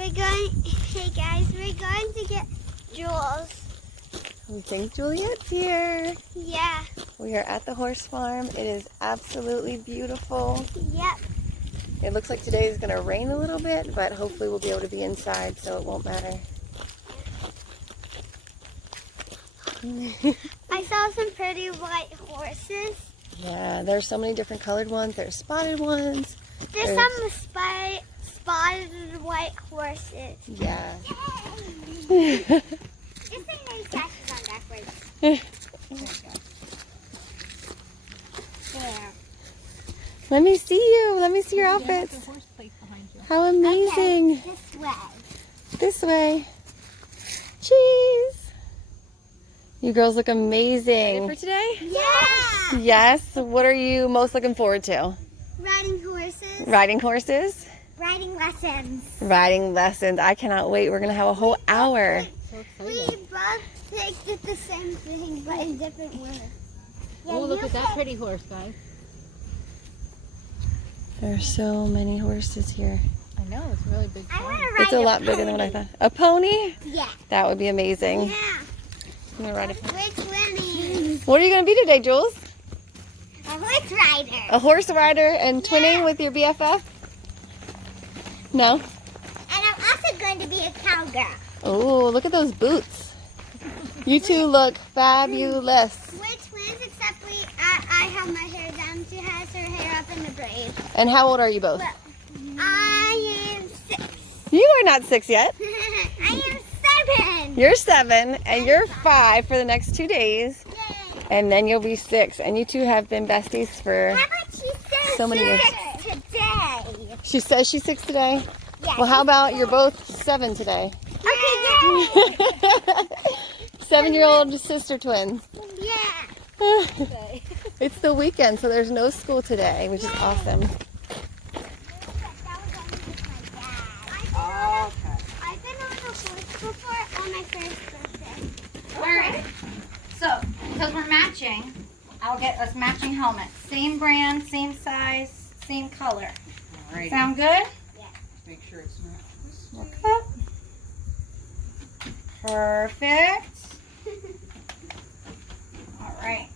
Hey guys, we're going to get Jules. We think Juliette's here. Yeah. We are at the horse farm. It is absolutely beautiful. Yep. It looks like today is going to rain a little bit, but hopefully we'll be able to be inside, so it won't matter. I saw some pretty white horses. Yeah, there's so many different colored ones. There's spotted ones. There's some spotted white horses. Yeah. This thing named Sassy on backwards. There. Let me see you. Let me see your outfits. How amazing. Okay, this way. This way. Cheese. You girls look amazing. Ready for today? Yeah. Yes. What are you most looking forward to? Riding horses. Riding horses? Riding lessons. Riding lessons. I cannot wait. We're going to have a whole hour. We both picked it the same thing, but in different ways. Yeah, Oh, look at that pretty horse, guys. There are so many horses here. I know, it's a really big I farm. want to ride It's a lot bigger than what I thought. A pony? Yeah. That would be amazing. Yeah. I'm gonna ride a pony. Which winning? What are you going to be today, Jules? A horse rider. A horse rider and twinning with your BFF? No? And I'm also going to be a cowgirl. Oh, look at those boots. You two look fabulous. We're twins, except I have my hair down. She has her hair up in the braid. And how old are you both? Well, I am 6. You are not 6 yet. I am 7. You're 7 and you're 5 for the next 2 days. Yay. And then you'll be 6. And you two have been besties for How about she says so many years. 6 today? She says she's 6 today. Yeah. Well, how about you're both 7 today? Okay, yay. 7-year-old sister twins. Yeah. It's the weekend, so there's no school today, which is awesome. I've been on a horse before on my first birthday. Alright, so, because we're matching, I'll get us matching helmets. Same brand, same size, same color. Alright. Sound good? Make sure it's not. Look up. Perfect. Alright.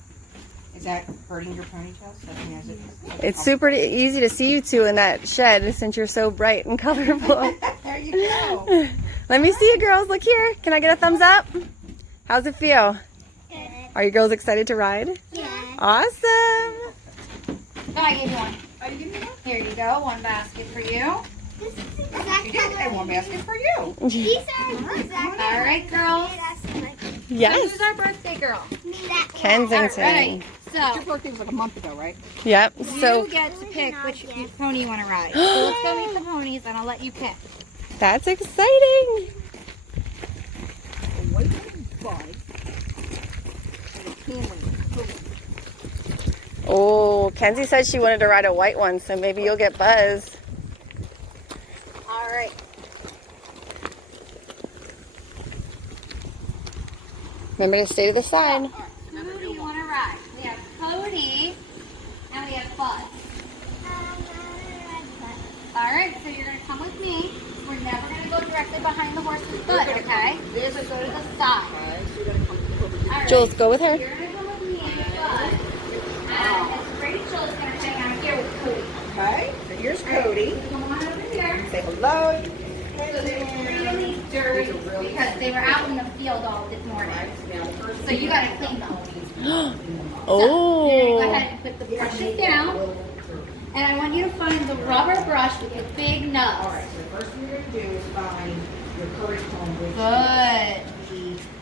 Is that hurting your ponytail? It's super easy to see you two in that shed since you're so bright and colorful. There you go. Let me see you girls. Look here. Can I get a thumbs up? How's it feel? Good. Are you girls excited to ride? Yeah. Awesome. Oh, I gave you one. Oh, you give me one? Here you go. One basket for you. This is exact You did. And one basket for you. These are exact. Alright, girls. Yes. Who's our birthday girl? Kensington. Alright, Your so birthday was like a month ago, right? Yep. So you get to pick which pony you want to ride. So let's go meet the ponies and I'll let you pick. that's exciting. A white bug and a camel. Oh, Kenzie said she wanted to ride a white one, so maybe you'll get Buzz. Alright. Remember to stay to the side. Who do you want to ride? We have Cody and we have Buzz. Alright, so you're going to come with me. We're never going to go directly behind the horse's butt, okay? There's a Go to the side. Okay, so you're gonna come over here. Alright. Jules, go with her. You're going to go with me and Buzz. And Miss Rachel is going to hang out here with Cody. Okay, so here's Cody. Come on over here. Say hello. So they're really dirty because they were out in the field all this morning. So you got to clean them. So you're going to go ahead and put the brushes down. And I want you to find the rubber brush with the big nubs. Alright, so the first thing you're going to do is find your courage comb. Good.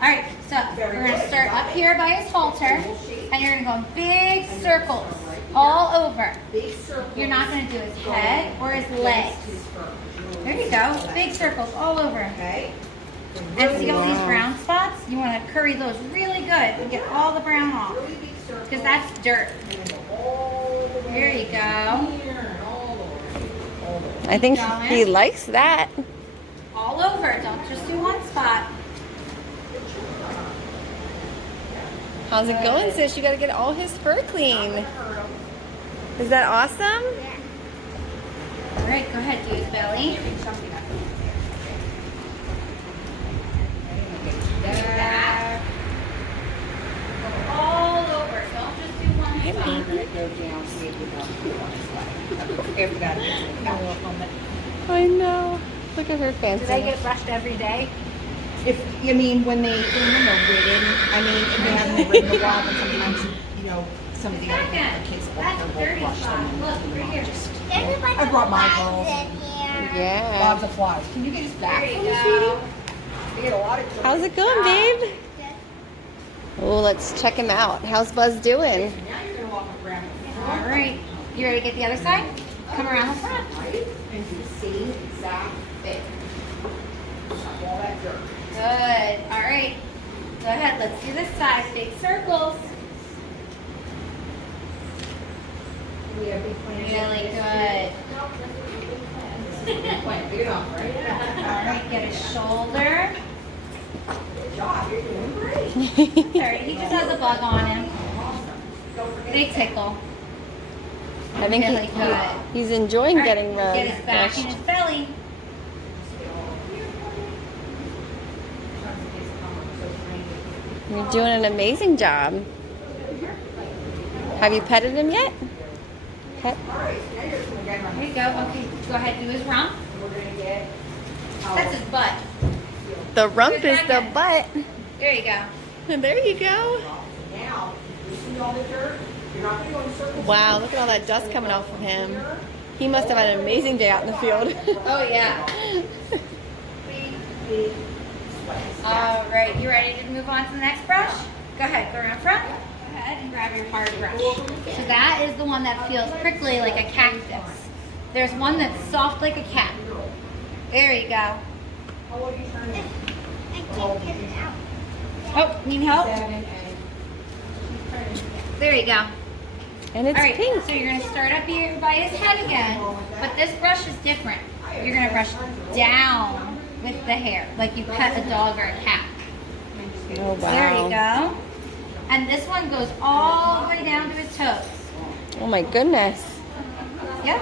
Alright, so we're going to start up here by his halter. And you're going to go in big circles all over. Big circle. You're not going to do his head or his legs. There you go. Big circles all over. Okay. And see all these brown spots? You want to curry those really good and get all the brown off. Really big circle. Because that's dirt. All the way There you go. here and all over. All over. I think he likes that. All over. Don't just do one spot. How's it going, sis? You got to get all his fur clean. Is that awesome? All right, go ahead. Do his belly. I know. Look at her fancy. Do they get brushed every day? If, I mean, when they're ridden, I mean, if they haven't ridden a while, then sometimes, you know, some of the other kids will brush them and clean them off. Just, Everybody I brought my flies girls. in here. Yeah. Lots of flies. Can you get us back There from you the go. sweetie? We get a lot of How's it going, babe? Oh, let's check him out. How's Buzz doing? Now you're going to walk around. All right. You ready to get the other side? Come around the front. Right? And do the same exact thing. Suck all that dirt. Good. All right. Go ahead. Let's do this side. Big circles. We have big plans. Really good. Big plan. Big enough, right? All right. Get his shoulder. Good job. You're doing great. Sorry, he just has a bug on him. They tickle. I think Really good. he's enjoying All right, getting get his back brushed. and his belly. You're doing an amazing job. Have you petted him yet? Pet? There you go. Okay, go ahead. Do his rump. We're going to get That's his butt. The rump Good is the dragon. butt. There you go. And there you go. now. You see all the dirt? You're not going to go in circles. Wow, look at all that dust coming off of him. He must have had an amazing day out in the field. Oh yeah. Big All right, you ready to move on to the next brush? Go ahead, go around front. Go ahead and grab your hard brush. So that is the one that feels prickly like a cactus. There's one that's soft like a cat. There you go. I can't get it out. Oh, need help? There you go. And it's All right, pink. so you're going to start up here by his head again, but this brush is different. You're going to brush down with the hair, like you pet a dog or a cat. Oh, There you wow. go. And this one goes all the way down to his toes. Oh, my goodness. Yep,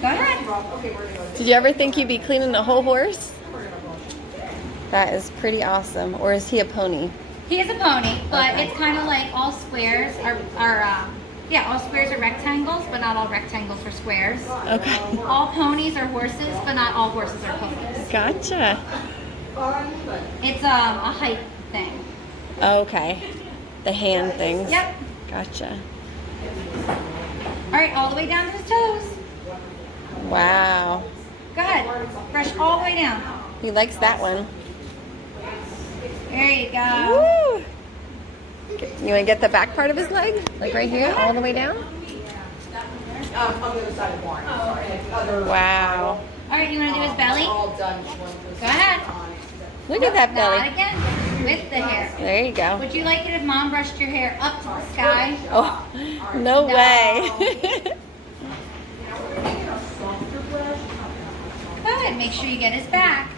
go ahead. Did you ever think you'd be cleaning a whole horse? That is pretty awesome. Or is he a pony? He is a pony, but Okay. it's kind of like all squares are all squares are rectangles, but not all rectangles are squares. Okay. All ponies are horses, but not all horses are ponies. Gotcha. It's a height thing. Okay. The hand things. Yep. Gotcha. All right, all the way down to his toes. Wow. Go ahead. Brush all the way down. He likes that one. There you go. Woo! You want to get the back part of his leg? Like right here, all the way down? On the other side of the barn. Sorry. The other Wow. All right, you want to do his belly? all done. Go ahead. Look at that Not belly. again. With the hair. There you go. Would you like it if mom brushed your hair up to the sky? Oh, no way. Go ahead. Make sure you get his back.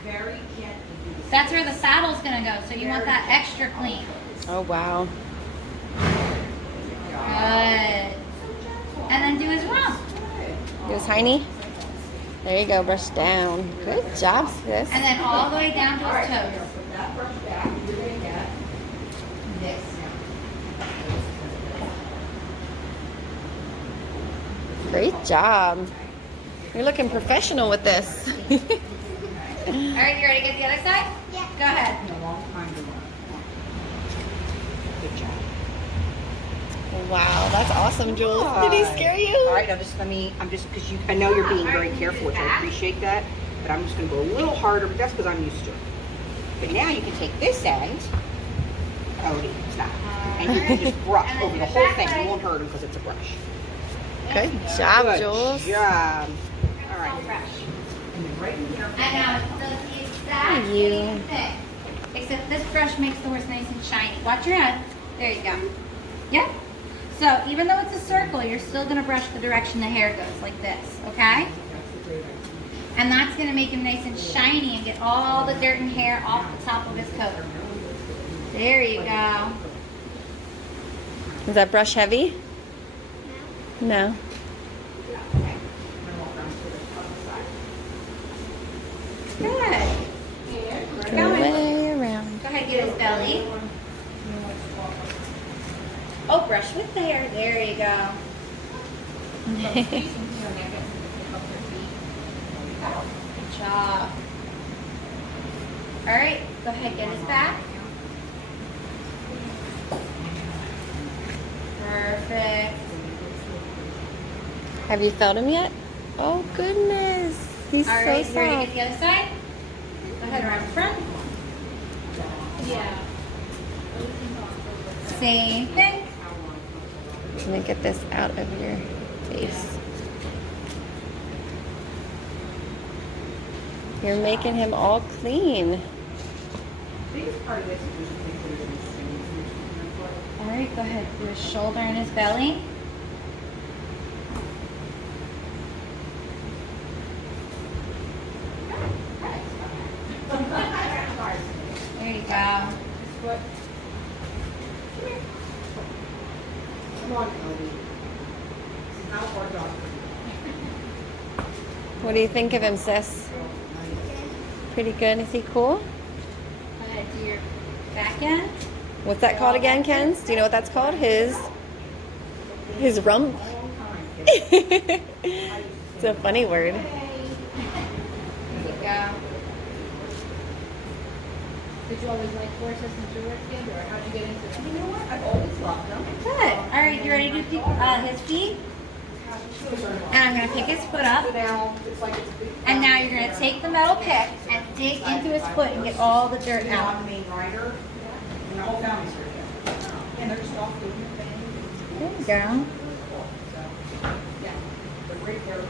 That's where the saddle's going to go, so you want that extra clean. Oh, wow. Good. And then do his rump. He was tiny? There you go, brush down. Good job, sis. And then all the way down to his toes. That brush back, you're going to get this. Great job. You're looking professional with this. All right, you ready to get the other side? Yeah. Go ahead. In a long time to run. Good job. Wow, that's awesome, Jules. Did he scare you? All right, now just because I know you're being very careful, which I appreciate that, but I'm just going to go a little harder, but that's because I'm used to it. But now you can take this end, Cody, stop, and you can just brush over the whole thing. You won't hurt him because it's a brush. Good job, Good Jules. job. All right. Brush. And then right in here. And now it does the exact You. same thing. Except this brush makes the horse nice and shiny. Watch your head. There you go. Yep. So even though it's a circle, you're still going to brush the direction the hair goes, like this, okay? And that's going to make him nice and shiny and get all the dirt and hair off the top of his coat. There you go. Is that brush heavy? No. Good. Go way around. Go ahead, get his belly. Oh, brush with the hair. There you go. Good job. All right, go ahead, get his back. Perfect. Have you felt him yet? Oh goodness, he's All so right, you ready to soft. get the other side? Go ahead, around the front. Yeah. Same thing. Let me get this out of your face. You're making him all clean. All right, go ahead. Do his shoulder and his belly. There you go. Come on, Cody. How far dog? What do you think of him, sis? Pretty good. Is he cool? Go ahead, do your back end. What's that called again, Kens? Do you know what that's called? His rump. It's a funny word. There you go. Did you always like horses since you were a kid, or how'd you get into them? You know what? I've always loved them. Good. All right, you ready to do his feet? And I'm going to pick his foot up. Now, it's like it's a big And now you're going to take the metal pick and dig into his foot and get all the dirt on out. the main rider. And the whole family's here. And they're just off doing their thing. There you go. So, yeah, they're great therapy.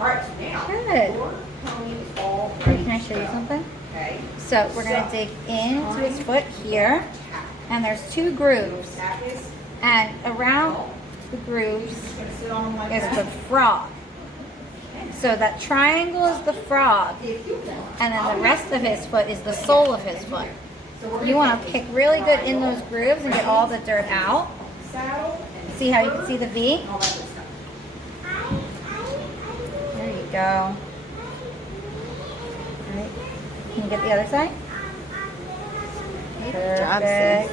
All right, so now, Good. your pony is all ready. Can I show you to go. something? Okay. So we're going to dig into his foot here. And there's 2 grooves. Tap this. And around the grooves Just gonna sit on them like is that. the frog. So that triangle is the frog. If you want. And then the rest of his foot is the sole of his foot. You want to pick really good in those grooves and get all the dirt out. Saddle and See how you can see the V? all that good stuff. There you go. All right. Can you get the other side? job, Perfect.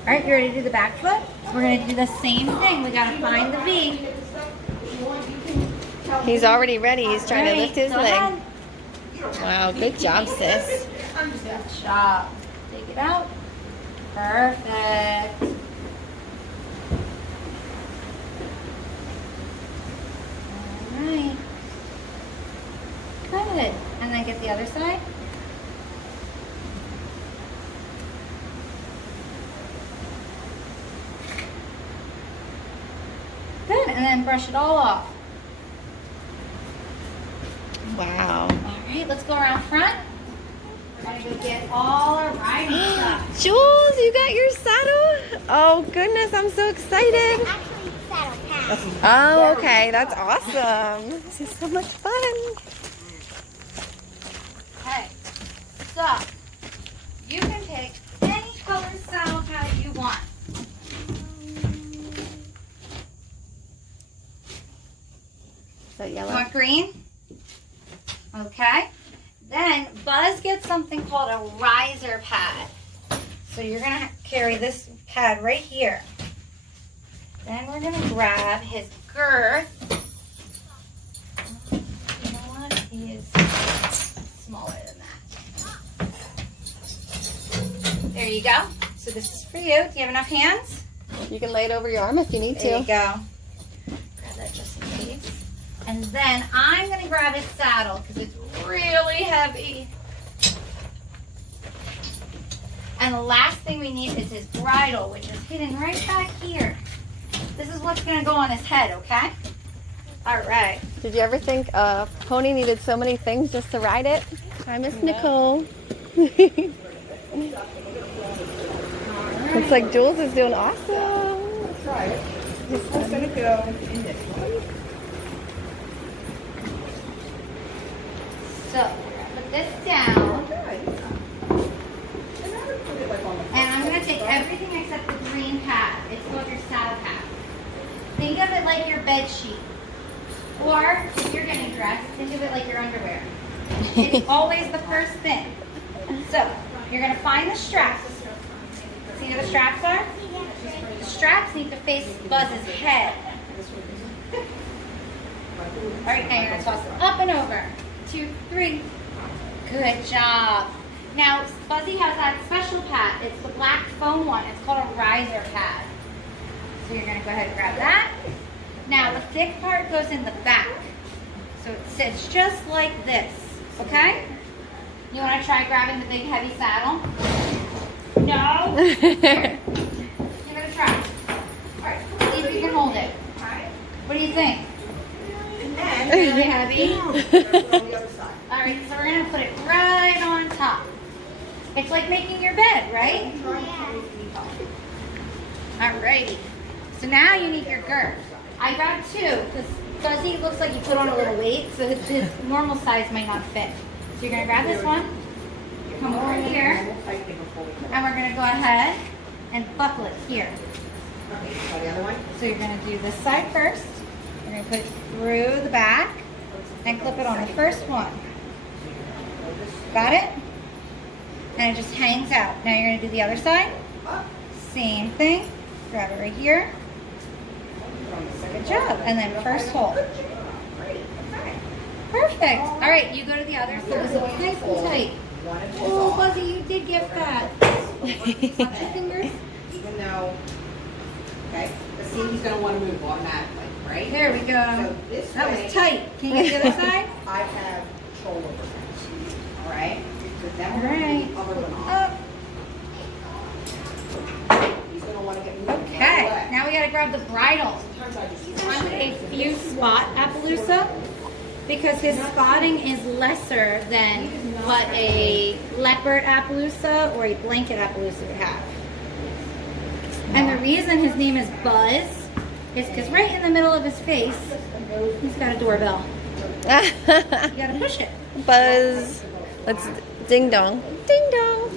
All right, you ready to do the back foot? We're going to do the same thing. We got to find the V. He's already ready. He's trying to All right, lift his go leg. ahead. Wow, good job, sis. Good job. Take it out. Perfect. All right. Good. And then get the other side. Good. And then brush it all off. Wow. All right, let's go around front. We're gonna go get all our riding stuff. Jules, you got your saddle? Oh goodness, I'm so excited. Actually, saddle pass. Oh, okay, that's awesome. This is so much fun. Okay, so you can pick any color saddle pad you want. So You yellow. want green? Okay. Then Buzz gets something called a riser pad. So you're gonna carry this pad right here. Then we're gonna grab his girth. You know what? He is smaller than that. There you go. So this is for you. Do you have enough hands? You can lay it over your arm if you need There you to. go. Grab that just in case. And then I'm going to grab his saddle because it's really heavy. And the last thing we need is his bridle, which is hidden right back here. This is what's going to go on his head, okay? All right. Did you ever think a pony needed so many things just to ride it? Hi, Miss Nicole. Looks like Jules is doing awesome. Let's try it. This one's gonna go in this one. So we're going to put this down. And I'm going to take everything except the green pad. It's called your saddle pad. Think of it like your bed sheet. Or if you're getting dressed, think of it like your underwear. It's always the first thing. So you're going to find the straps. See where the straps are? The straps need to face Buzz's head. All right, now you're going to toss it up and over. 2, 3. Good job. Now, Fuzzy has that special pad. It's the black foam one. It's called a riser pad. So you're going to go ahead and grab that. Now, the thick part goes in the back. So it sits just like this. Okay? You want to try grabbing the big heavy saddle? No? Give it a try. All right. See if you can hold it. All right. What do you think? Really heavy? All right, so we're going to put it right on top. It's like making your bed, right? Alrighty. So now you need your girth. I grabbed 2 because Fuzzy looks like you put on a little weight, so his normal size might not fit. So you're going to grab this one, come over here, and we're going to go ahead and buckle it here. So you're going to do this side first. You're going to put it through the back and clip it on the first one. Got it? And it just hangs out. Now you're going to do the other side. Same thing. Grab it right here. Good job. And then first hole. Perfect. All right, you go to the other side. Nice and tight. Oh, Fuzzy, you did get that. Fingers. Even though, okay, but see, he's going to want to move automatically, right? There we go. So this That way, was tight. Can you get the other side? I have control over things. All right? So then we're All going right. to do the other one Up. off. He's going to want to get moving. Okay, now we got to grab the bridle. Sometimes I just I'm a few spot Appaloosa because his spotting is lesser than what a leopard Appaloosa or a blanket Appaloosa would have. And the reason his name is Buzz is because right in the middle of his face, he's got a doorbell. You gotta push it. Buzz. Let's ding dong. Ding dong.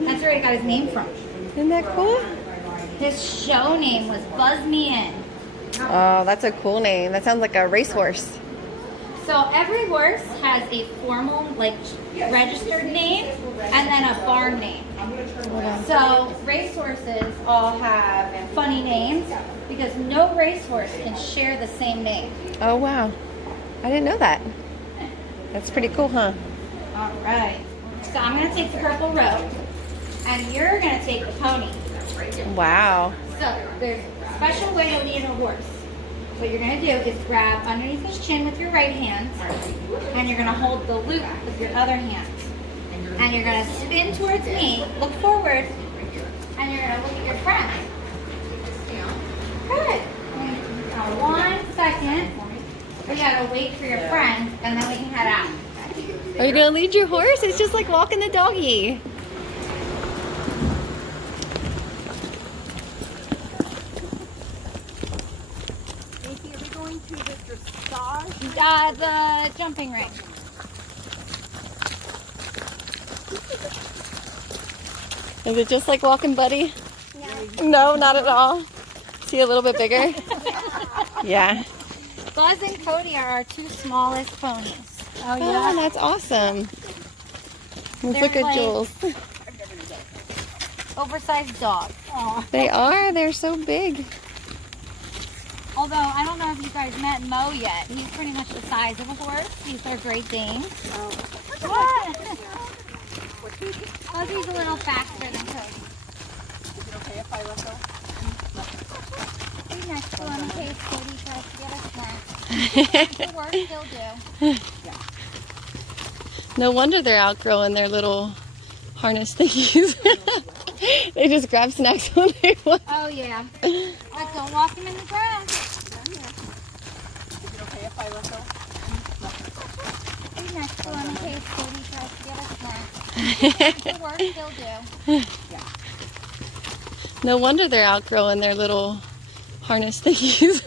That's where he got his name from. Isn't that cool? His show name was Buzz Me In. Oh, that's a cool name. That sounds like a racehorse. So every horse has a formal, like, registered name and then a barn name. So racehorses all have funny names because no racehorse can share the same name. Oh, wow. I didn't know that. That's pretty cool, huh? All right. So I'm going to take the purple robe and you're going to take the pony. Wow. So there's a special way to lead a horse. What you're going to do is grab underneath his chin with your right hand and you're going to hold the loop with your other hand. And you're going to spin towards me, look forward, and you're going to look at your friend. Good. 1 second. We got to wait for your friend and then we can head out. Are you going to lead your horse? It's just like walking the doggy. The jumping ring. Is it just like walking Buddy? No, not at all. Is he a little bit bigger? Yeah. Buzz and Cody are our 2 smallest ponies. Oh, Oh, that's awesome. Let's look at like- Jules. Oversized dog. They are. They're so big. Although, I don't know if you guys met Mo yet. He's pretty much the size of a horse. He's our Great Dane. What? Fuzzy's a little faster than Cody. Is it okay if I let go? Be next to him in case Cody tries to get a snack. The work he'll do. No wonder they're outgrowing their little harness thingies. They just grab snacks when they want. Oh, yeah. But don't walk him in the grass. Is it okay if I let go? Be next to him in case Cody tries to get a snack. The work he'll do. No wonder they're outgrowing their little harness thingies.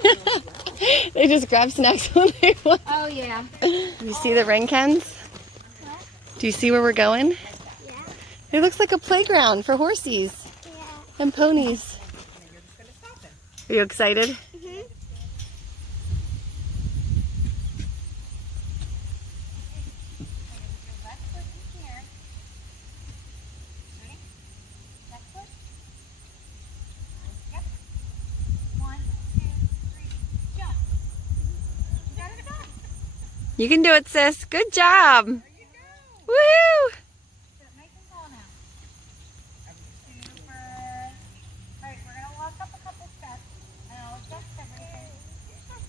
They just grab snacks when they want. Oh, yeah. You see the ring cans? Do you see where we're going? Yeah. It looks like a playground for horsies Yeah. and ponies. Are you excited? Mhm. You can do it, sis. Good job. Woohoo! Nice and tall now. Super. All right, we're gonna walk up a couple steps, and I'll adjust everything.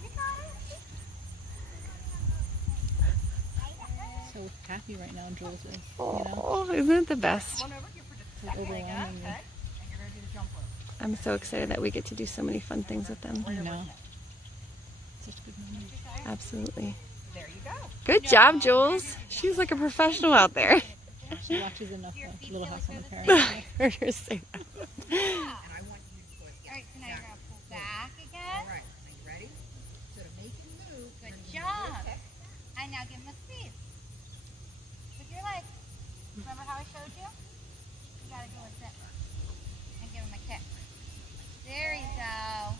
You got it. So happy right now, Jules is. Oh, isn't it the best? Come on over here for just a It's second. overwhelming. Okay. And you're going to do the jump rope. I'm so excited that we get to do so many fun things with them. I know. Such good memories. Absolutely. There you go. Good job, Jules. She's like a professional out there. She watches enough Little House on the Prairie. I heard her say that. And I want you to put. All right, so now you're gonna pull back again. All right. Are you ready? So to make him move. Good job. And now give him a squeeze. With your legs. Remember how I showed you? You gotta do a zip. And give him a kick. There you go.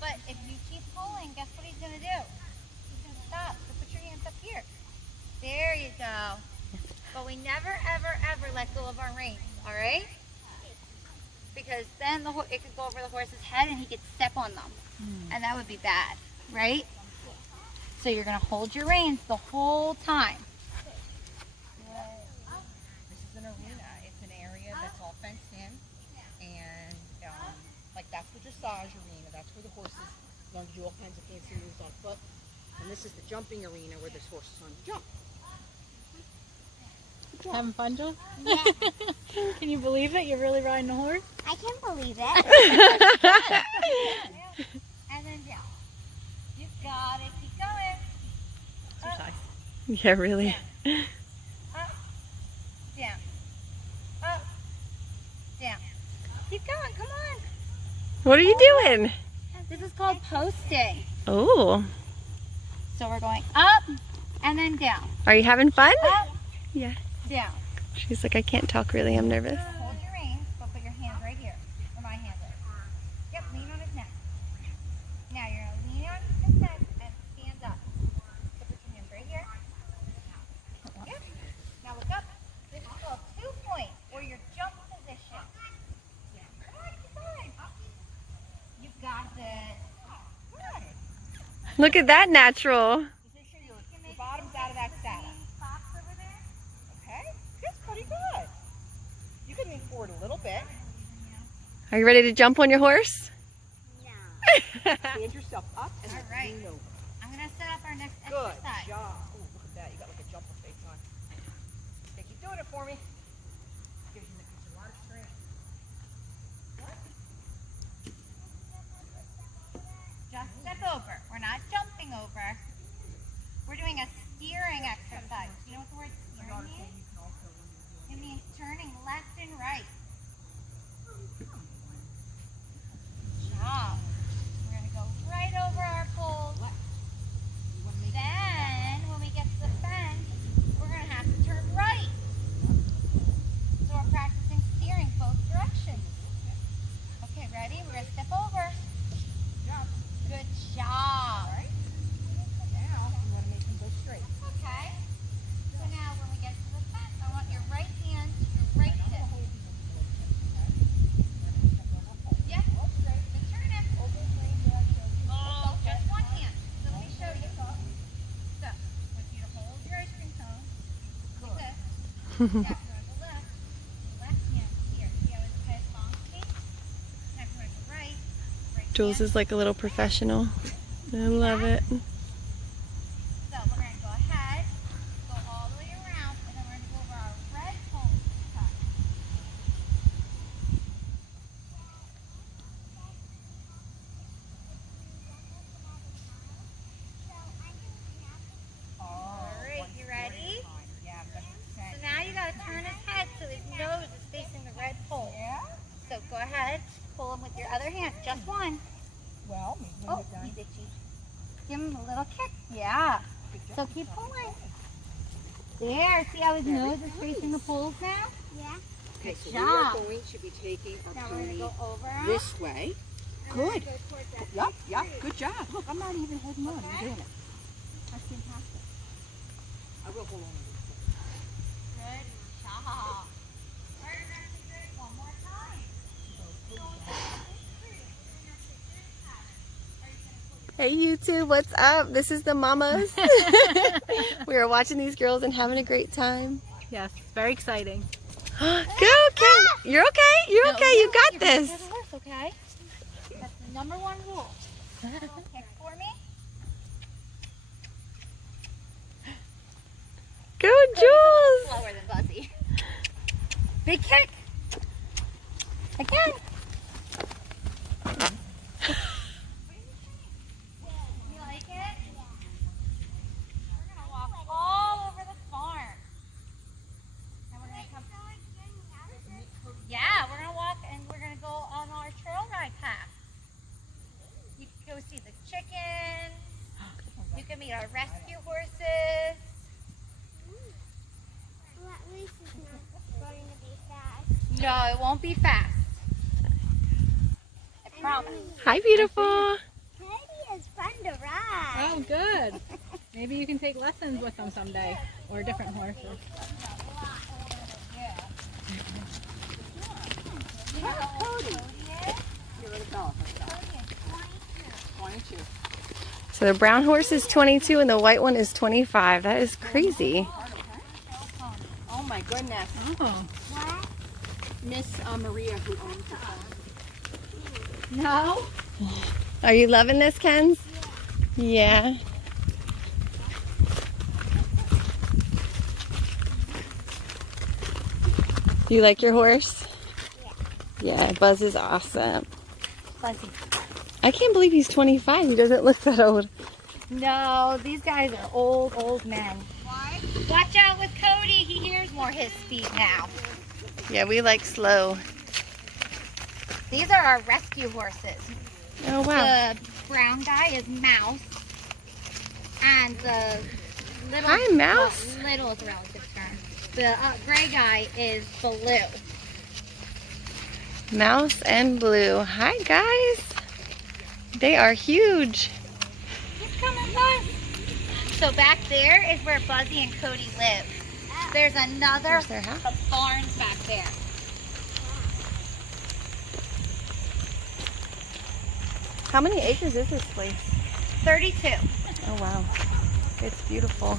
But if you keep pulling, guess what he's gonna do? He's gonna stop. So put your hands up here. There you go. But we never, ever, ever let go of our reins, all right? Because then it could go over the horse's head and he could step on them. And that would be bad, right? So you're gonna hold your reins the whole time. This is an arena. It's an area that's all fenced in. And like that's the dressage arena. That's where the horses learn to do all kinds of fancy moves on foot. And this is the jumping arena where this horse is on the jump. Having fun, Jules? Yeah, Can you believe it? You're really riding a horse? I can believe it. And then down. You got it. Keep going. Yeah, really. Up, down. Up, down. Keep going. Come on. What are you doing? This is called posting. Oh, So we're going up and then down. are you having fun? Up, Yeah. down. She's like, I can't talk really. I'm nervous. Hold your reins, but put your hands right here, where my hands are. Yep, lean on his neck. Now you're gonna lean on his neck and stand up. So put your hands right here. Yep. Now look up. This is called 2-point, or your jump position. Come on, keep going. You got this. Good. Look at that natural. Position your bottoms out of that saddle. Box over there. Okay? That's pretty good. You can lean forward a little bit. Are you ready to jump on your horse? Stand yourself up and All right. lean over. I'm gonna set up our next Good exercise. job. Oh, look at that. You got like a jumper face on. Okay, keep doing it for me. Gives you a lot of strength. Just step over. We're not jumping over. We're doing a steering exercise. You know what the word steering means? It means turning left and right. Job. We're going to go right over our poles. Then, when we get to the fence, we're going to have to turn right. So we're practicing steering both directions. Okay, ready? We're going to step over. Good job. Now, you want to make them go straight. Okay. So now when we get to the fence, I want your right hand, your right hip. Yep. Good turn it. Oh, just one hand. So let me show you. So, I want you to hold your ice cream cone. Like this. Now, if you want to go left, left hand here. See how it's kind of long to me? Now, if you want to go right, right Jules hand. is like a little professional. I love it. So we're going to go ahead, go all the way around, and then we're going to go over our red pole this time. All right, you ready? Yeah, that's So now you got to turn his head so his nose is facing the red pole. Yeah? So go ahead, pull him with your other hand, just one. Well, maybe when Oh, you're done. he's itchy. Give him a little kick. Yeah. So keep pulling. There. See how his nose is facing the poles now? Yeah. Okay, so we job. are going to be taking our Now we're going pony to go over. this way. And then Good. go towards that. Yep, yep, good job. Look, I'm not even holding on. I'm doing it. That's fantastic. I will hold on. Good job. One more time. Hey YouTube, what's up? This is the mamas. We are watching these girls and having a great time. Yes, very exciting. Go, Ken. You're okay. You're okay. You got this. You're the horse, okay? That's the number one rule. Kick for me. Go, Jules. Slower than Buzzy. Big kick. Again. You like it? We're gonna walk all over the farm. And we're gonna come. Yeah, we're gonna walk and we're gonna go on our trail ride path. You can go see the chickens. You can meet our rescue horses. Well, at least it's not going to be fast. No, it won't be fast. I promise. Hi, beautiful. Katie is fun to ride. Oh, good. Maybe you can take lessons with them someday, or different horses. You know how old Cody is? Here, let it go. 22. So the brown horse is 22 and the white one is 25. That is crazy. Oh my goodness. Oh. What? Miss Maria who owns the farm. No. Are you loving this, Kens? Yeah. Do you like your horse? Yeah, Buzz is awesome. Fuzzy. I can't believe he's 25. He doesn't look that old. No, these guys are old men. Why? Watch out with Cody. He hears more his speed now. Yeah, we like slow. These are our rescue horses. Oh, wow. The brown guy is Mouse. And the little... Hi, Mouse. Well, little is a relative term. The gray guy is Blue. Mouse and Blue. Hi, guys. They are huge. Keep coming, Buzz. So back there is where Buzzy and Cody live. There's another There's their house. barns back there. How many acres is this place? 32. Oh, wow. It's beautiful.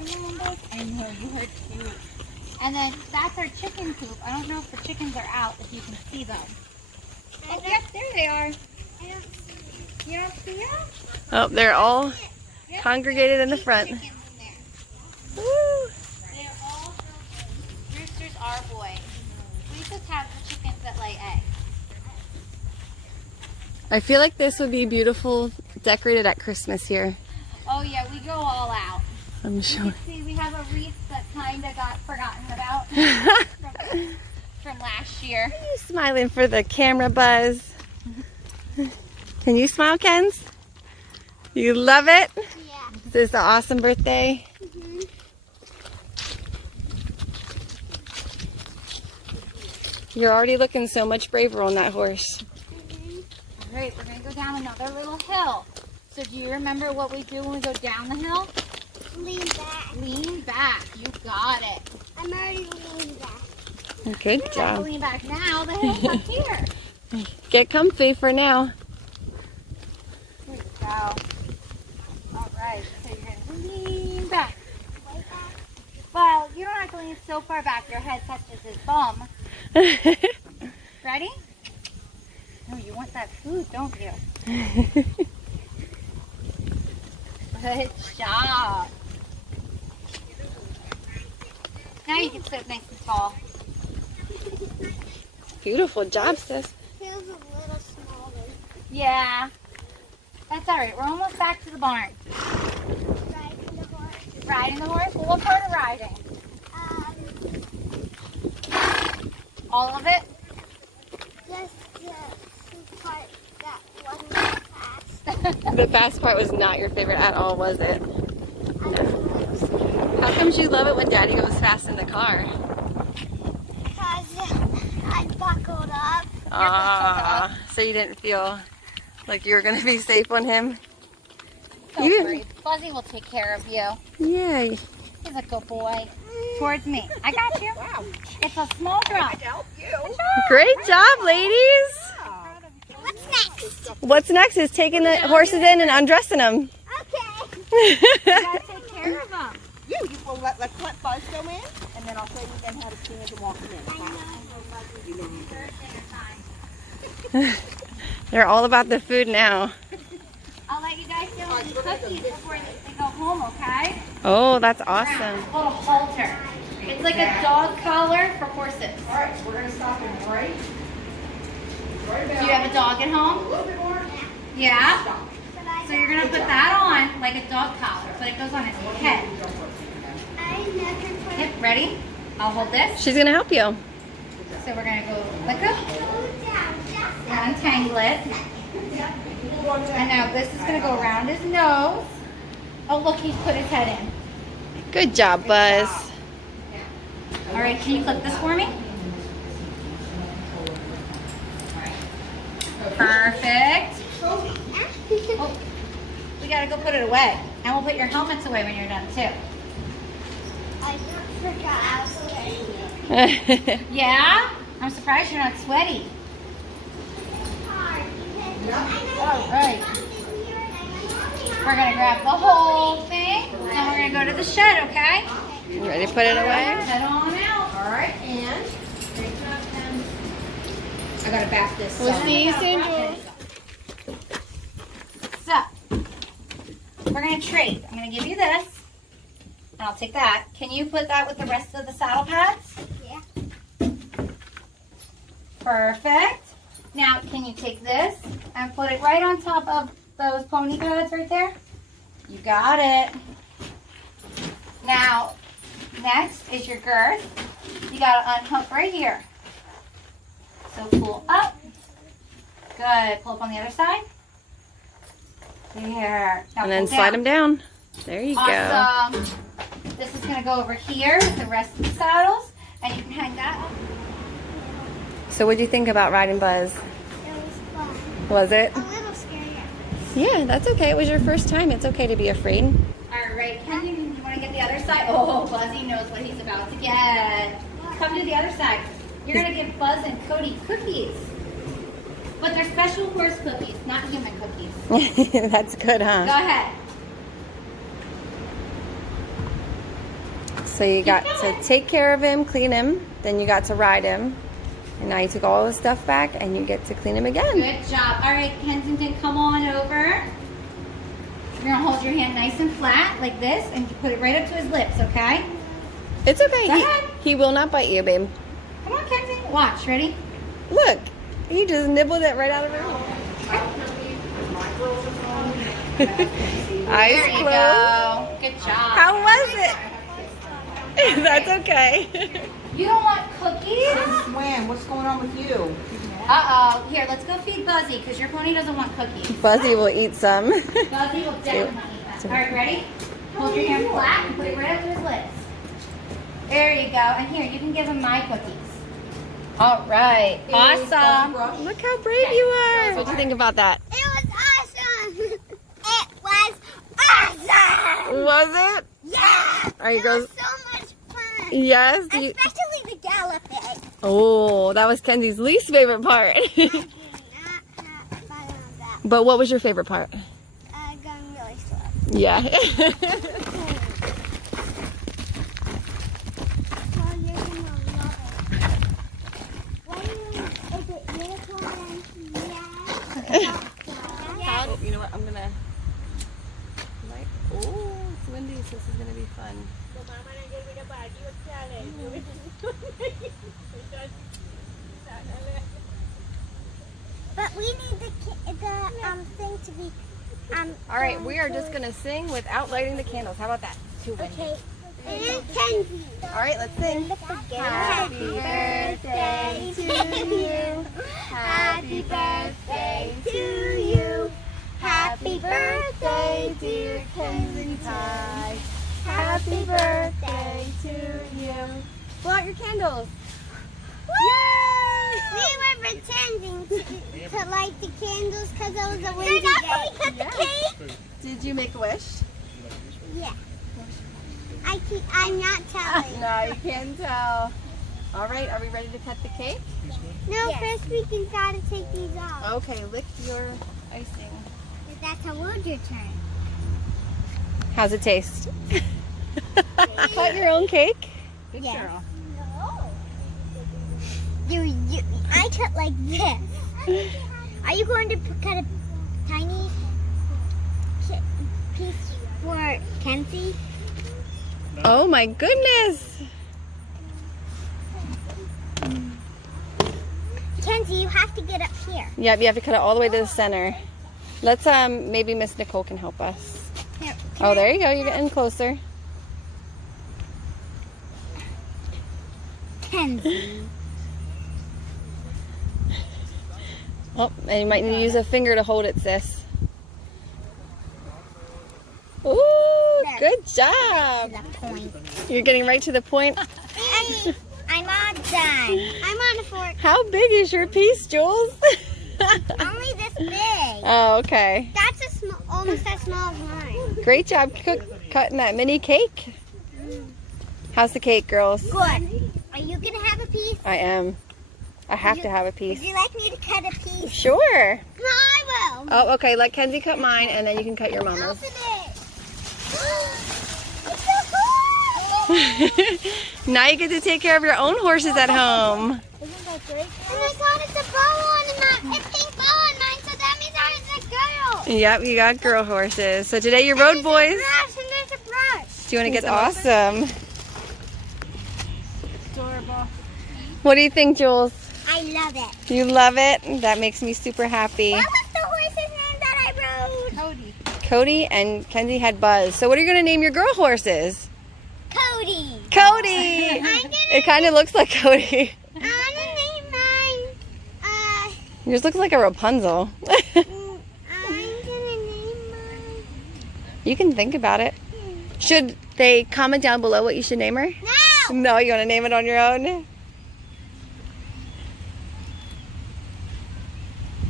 I know, you heard cute. And then that's our chicken coop. I don't know if the chickens are out, if you can see them. Oh, yep, there they are. You don't see them? Oh, they're all Yep. congregated in the Eight front. chickens in there. Woo! They're all roosters are boy. We just have the chickens that lay eggs. I feel like this would be beautiful decorated at Christmas here. Oh yeah, we go all out. I'm You sure. can see we have a wreath that kind of got forgotten about from last year. You smiling for the camera, Buzz? Can you smile, Kens? You love it? Yeah. Is this an awesome birthday? You're already looking so much braver on that horse. All right, we're gonna go down another little hill. So do you remember what we do when we go down the hill? Lean back. Lean back. You got it. I'm already leaning back. Good You don't have to job. lean back now. The hill's up here. Get comfy for now. There you go. All right. So you're gonna lean back. Well, you don't have to lean so far back your head touches his bum. Ready? Oh, you want that food, don't you? Good job. Now you can sit nice and tall. Beautiful job, sis. Feels a little smaller. Yeah. That's all right. We're almost back to the barn. Riding the horse. Riding the horse? Well, what part of riding? All of it? Just the part that wasn't fast. The fast part was not your favorite at all, was it? How come you love it when Daddy goes fast in the car? Because I buckled up. Ah, so you didn't feel like you were going to be safe on him? Don't You- worry. Fuzzy will take care of you. Yay. He's a good boy. Towards me. I got you. Wow. It's a small drop. Help you. Great job, ladies. What's next? What's next is taking the horses in and undressing them. Okay. You gotta take care of them. You well, let's let Buzz go in, and then I'll show you then how to clean it and walk them in. They're all about the food now. I'll let you guys do the cookies before they go home, okay? Oh, that's awesome. A little halter. It's like a dog collar for horses. All right, so we're gonna stop him right. Do you have a dog at home? A little bit more. Yeah? So you're gonna put that on like a dog collar, but it goes on his head. Yep, ready? I'll hold this. She's gonna help you. So we're gonna go like a untangle it. And now this is gonna go around his nose. Oh look, he's put his head in. Good job, Buzz. All right, can you clip this for me? Perfect. Oh, we gotta go put it away. And we'll put your helmets away when you're done too. I forgot I was sweaty. Yeah? I'm surprised you're not sweaty. All right. We're gonna grab the whole thing and we're gonna go to the shed, okay? You ready to put it away? Head on out. All right, and I gotta back this. We'll see you soon, Jules. So, we're gonna trade. I'm gonna give you this, and I'll take that. Can you put that with the rest of the saddle pads? Yeah. Perfect. Now, can you take this and put it right on top of those pony pads right there? You got it. Now, next is your girth. You gotta unhook right here. So pull up. Good. Pull up on the other side. There. Now And then pull slide down. them down. There you go. Awesome. This is gonna go over here with the rest of the saddles, and you can hang that up. So what do you think about riding Buzz? It was fun. Was it? A little scary at first. Yeah, that's okay. It was your first time. It's okay to be afraid. All right, Kensington, you want to get the other side? Oh, Buzzy knows what he's about to get. Come to the other side. You're going to give Buzz and Cody cookies. But they're special horse cookies, not human cookies. That's good, Go huh? ahead. So you got to take care of him, clean him, then you got to ride him. And now you took all the stuff back and you get to clean him again. Good job. All right, Kensington, come on over. You're going to hold your hand nice and flat like this and put it right up to his lips, okay? It's okay. Go ahead. He will not bite you, babe. Come on, Kensington. Watch. Ready? Look, he just nibbled it right out of her mouth. Eyes There you closed. go. Good job. How was it? That's okay. You don't want cookies? Wham, what's going on with you? Uh-oh. Here, let's go feed Buzzy because your pony doesn't want cookies. Buzzy will eat some. Buzzy will definitely eat that. All right, ready? Hold your hand flat and put it right up to his lips. There you go. And here, you can give him my cookies. All right. Awesome. Look how brave you are. What do you think about that? It was awesome. It was awesome. Was it? Yeah. Are you It girls? was so much fun. Yes. Especially the galloping. Oh, that was Kenzie's least favorite part. I do not have fun on that. But what was your favorite part? Going really slow. Yeah. Well, you're gonna love it. What do you? Is it unicorn? Yeah. Oh, you know what? I'm gonna. Oh, it's windy, so this is gonna be fun. But we need the thing to be All right, we are just gonna sing without lighting the candles. How about that? Too windy. okay. And Kenzie. All right, let's sing. Happy birthday to you. Happy birthday to you. Happy birthday, dear Kensington. Happy birthday to you. Blow out your candles. We were pretending to light the candles because it was a windy day. That's when we cut the cake? Did you make a wish? Yeah. I'm not telling. No, you can't tell. All right, are we ready to cut the cake? No, first we gotta take these off. Okay, lick your icing. That's how old your turn. How's it taste? Cut your own cake? Good Yes. girl. I cut like this. Are you going to cut a tiny piece for Kenzie? Oh my goodness. Kenzie, you have to get up here. Yep, you have to cut it all the way to the center. Let's maybe Miss Nicole can help us. Here, Oh, there you go. You're getting closer. Kenzie. Oh, and you might need to use a finger to hold it, sis. Ooh, There. good job. To the point. You're getting right to the point. I'm all done. I'm on a fork. How big is your piece, Jules? Only this big. Oh, okay. That's almost as small as mine. Great job cutting that mini cake. How's the cake, girls? Good. Are you gonna have a piece? I am. I have to have a Would piece. you like me to cut a piece? Sure. No, I will. Oh, okay. Let Kenzie cut mine, and then you can cut your mama's. Open it. It's so cool. Now you get to take care of your own horses at home. Isn't that great? And I got it's a bow on a pink bow on mine, so that means I was a girl. Yep, you got girl horses. So today you're road boys. Brush, and there's a brush. Do you want to get awesome? Adorable. What do you think, Jules? I love it. You love it? That makes me super happy. What was the horse's name that I rode? Cody. Cody and Kenzie had Buzz. So what are you going to name your girl horses? Cody. Cody! I'm gonna It kind of looks like Cody. I'm gonna name mine. Yours looks like a Rapunzel. I'm gonna name mine. You can think about it. Should they comment down below what you should name her? No. No, you want to name it on your own?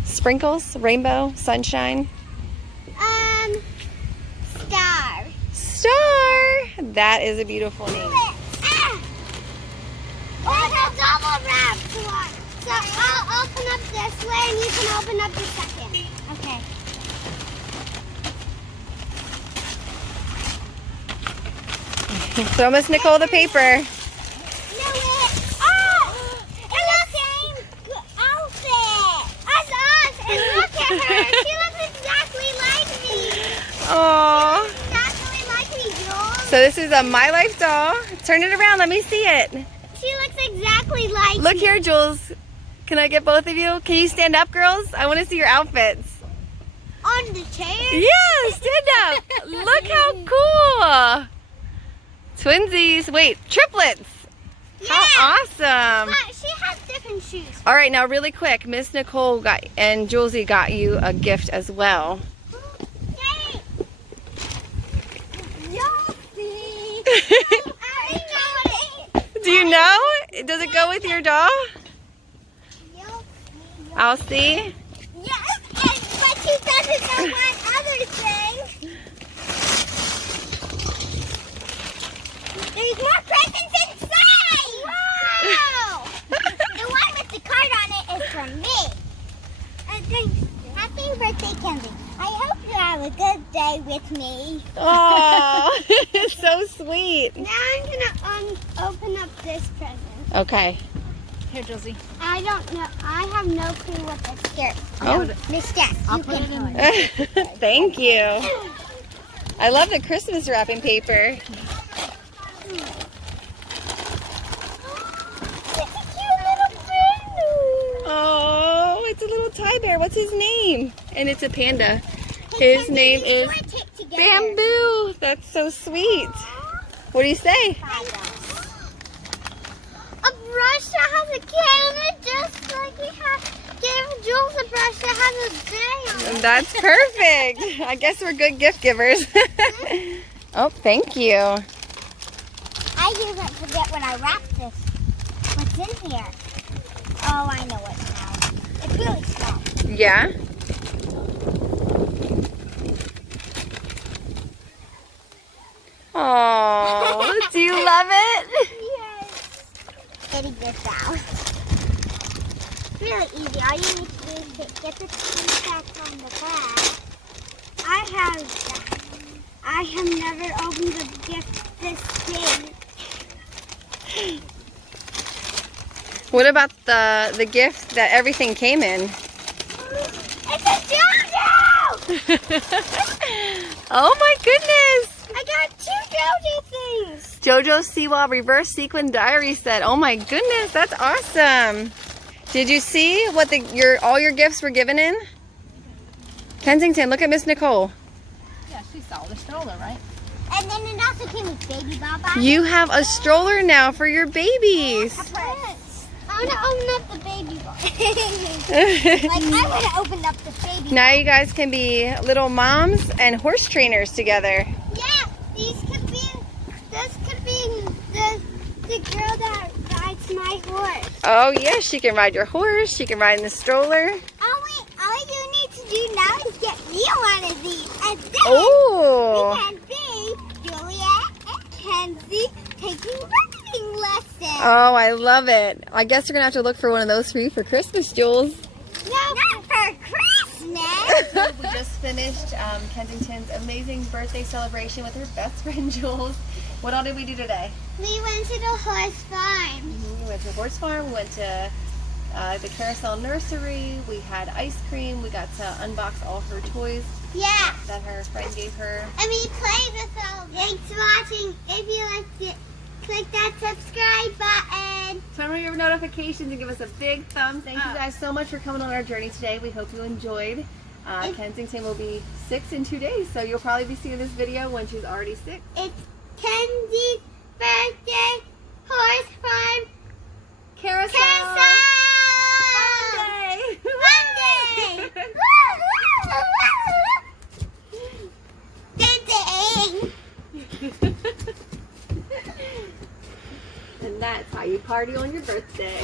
Sprinkles, rainbow, sunshine. Star. Star! That is a beautiful name. Or a double wrapped one. So I'll open up this way and you can open up the second. Okay. Throw Miss Nicole the paper. Oh! And the same outfit as us. And look at her. She looks exactly like me. Aww. Exactly like me, Jules. So this is a My Life doll. Turn it around. Let me see it. She looks exactly like Look me. here, Jules. Can I get both of you? Can you stand up, girls? I want to see your outfits. On the chair? Yeah, stand up. Look how cool. Twinsies. Wait, triplets. How awesome. But she has different shoes. All right, now really quick. Miss Nicole and Julesy got you a gift as well. Yay! Yossi! I know what it Do you know? Does it go with your doll? is. I'll see. Yes, but she doesn't know one other thing. There's more presents inside! Wow! The one with the card on it is for me. Happy birthday, Kenzie. I hope you have a good day with me. Oh, so sweet. Now I'm going to open up this present. Okay. Here, Josie. I don't know. I have no clue what this is. Here. Oh. Miss Jess, I'll you put it can. in. Thank you. I love the Christmas wrapping paper. It's a cute little friend. Oh, it's a little Thai bear. What's his name? And it's a panda. His name is Bamboo. That's so sweet. What do you say? A brush that has a camera, just like we gave Jules a brush that has a day on it. That's perfect. I guess we're good gift givers. Oh, thank you. I usually forget when I wrap this. What's in here? Oh, I know what now. It's really small. Yeah? Oh, do you love it? Yes. Getting this out. Really easy. All you need to do is get the contact on the back. I have that. I have never opened a gift this big. What about the gift that everything came in? It's a JoJo! Oh my goodness! I got 2 JoJo things. JoJo Siwa Reverse Sequin Diary Set. Oh my goodness, that's awesome. Did you see what all your gifts were given in? Kensington, look at Miss Nicole. Yeah, she saw the stroller, right? And then it also came with Baby Baba. You have a stroller now for your babies. I want to open up the baby box. Like, I want to open up the baby Now you guys can be little moms and horse trainers together. Yeah, this could be the girl that rides my horse. Oh yeah, she can ride your horse. She can ride in the stroller. All you need to do now is get me one of these. And then Oh. we can be Juliette and Kenzie taking riding lessons. Oh, I love it. I guess we're gonna have to look for one of those for you for Christmas, Jules. No, not for Christmas. We just finished Kensington's amazing birthday celebration with her best friend Jules. What all did we do today? We went to the horse farm. We went to the horse farm. We went to the carousel nursery. We had ice cream. We got to unbox all her toys Yeah. that her friend gave her. And we played with them. Thanks for watching. If you liked it, click that subscribe button. Turn on your notifications and give us a big thumbs. Thank you guys so much for coming on our journey today. We hope you enjoyed. Kensington will be 6 in 2 days, so you'll probably be seeing this video when she's already 6. It's Kenzie's birthday horse farm Carousel! Monday! Monday! And that's how you party on your birthday.